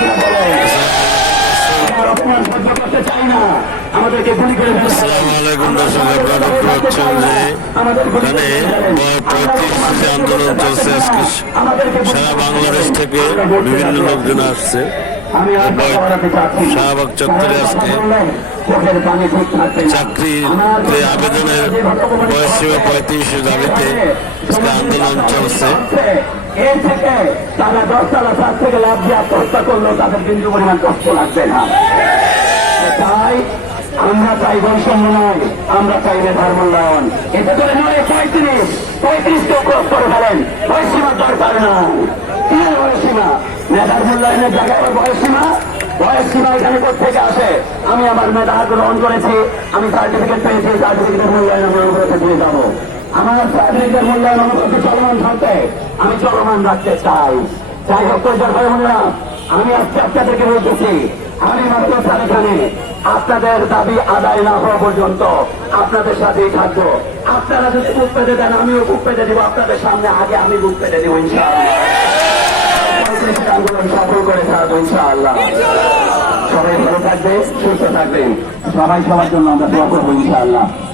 কিনা বলেন? অপমান সহ্য করতে চাই না, আমাদেরকে গুলি করে আসসালামু আলাইকুম দর্শক, আপনারা দেখতে পাচ্ছেন যে এখানে 35 যে আন্দোলন চলছে আজকে সারা বাংলাদেশ থেকে বিভিন্ন লোকজন আসছে শাহবাগ চত্বরে। আজকে চাকরিতে আবেদনের বয়স সীমা 35 দাবিতে আজকে আন্দোলন চলছে। এর থেকে তারা 10 তলা ছাদ থেকে লাভ দিয়ে আত্মহত্যা করলেও তাদের কিন্তু পরিমাণ কষ্ট লাগবে না। তাই আমরা চাই বৈষম্য নয়, আমরা চাই মেধার মূল্যায়ন। এতে করে নয় 35 ক্রস করে ফেলেন, বয়সীমার দরকার না। কি বয়সীমা? মেধার মূল্যায়নের জায়গায় আবার বয়সীমা এখানে কোথেকে আসে? আমি আমার মেধা গ্রহণ করেছি, আমি সার্টিফিকেট পেয়েছি, সার্টিফিকেটের মূল্যায়ন আমি অনুরোধে দিয়ে যাবো। আমার সার্টিফিকেটের মূল্যায়ন অনুরোধে চলমান থাকবে, আমি চলমান রাখতে চাই। যাই হোক, আমি আজকে আপনাদেরকে বলতেছি, আমি মাত্র এখানে আপনাদের দাবি আদায় না হওয়া পর্যন্ত আপনাদের সাথেই থাকবো। আপনারা যদি বুক পেতে দেন, আমিও বুক পেতে দিব আপনাদের সামনে। আগে আমি বুক পেতে দিব ইনশাআল্লাহ, আন্দোলন সফল করে থাকবো ইনশাআল্লাহ। সবাই ভালো থাকবে, সুস্থ থাকবেন, সবাই সবার জন্য আমরা দোয়া করবো ইনশাআল্লাহ।